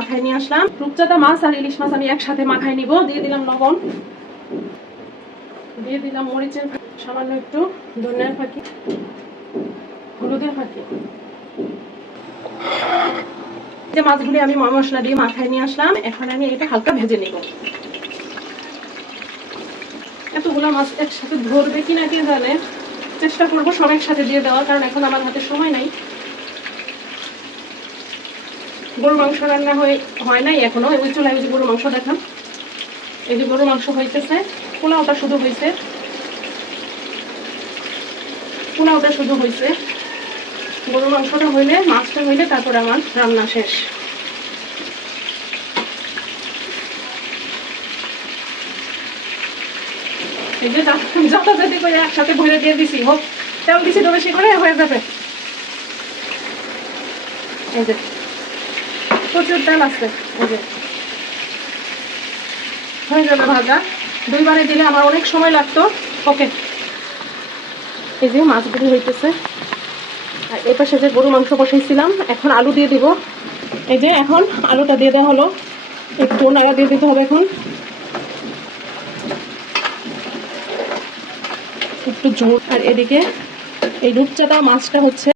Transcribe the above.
মাখায় নিয়ে আসলাম। রূপচাঁদা মাছ আর ইলিশ মাছ আমি একসাথে মাখায় নিব। দিয়ে দিলাম লবণ, দিয়ে দিলাম মরিচের সামান্য একটু, ধনিয়ার ফাঁকি, হলুদের ফাঁকি। যে মাছগুলি আমি মশলা দিয়ে মাখায় নিয়ে আসলাম, এখন আমি এটা হালকা ভেজে নিব। এতগুলো মাছ একসাথে ধরবে কিনা কে জানে, চেষ্টা করবো সব একসাথে দিয়ে দেওয়ার, কারণ এখন আমার হাতে সময় নাই। গরুর মাংস রান্না হয় নাই এখনো। ওই চুলায় ওই যে গরুর মাংস দেখাম, এই যে গরুর মাংস হইতেছে। পোলাওটা শুধু হয়েছে, পোলাওটা শুধু হয়েছে। গরুর মাংসটা হইলে, মাছটা হইলে তারপরে আমার রান্না শেষ। এই যে যথাযথ করে একসাথে ভরে দিয়ে দিছি, হোক তেল দিছি তো বেশি করে হয়ে যাবে। এই যে প্রচুর তেল আছে, এই যে হয়ে যাবে ভাজা। দুইবারে দিলে আমার অনেক সময় লাগতো। ওকে, এই যে মাছগুলি হইতেছে। আর এই পাশে যে গরু মাংস বসাইছিলাম, এখন আলু দিয়ে দিব। এই যে এখন আলুটা দিয়ে দেওয়া হলো, একটু নাড়া দিয়ে দিতে হবে। এখন একটু ঝোল। আর এদিকে এই রূপচাঁদা মাছটা হচ্ছে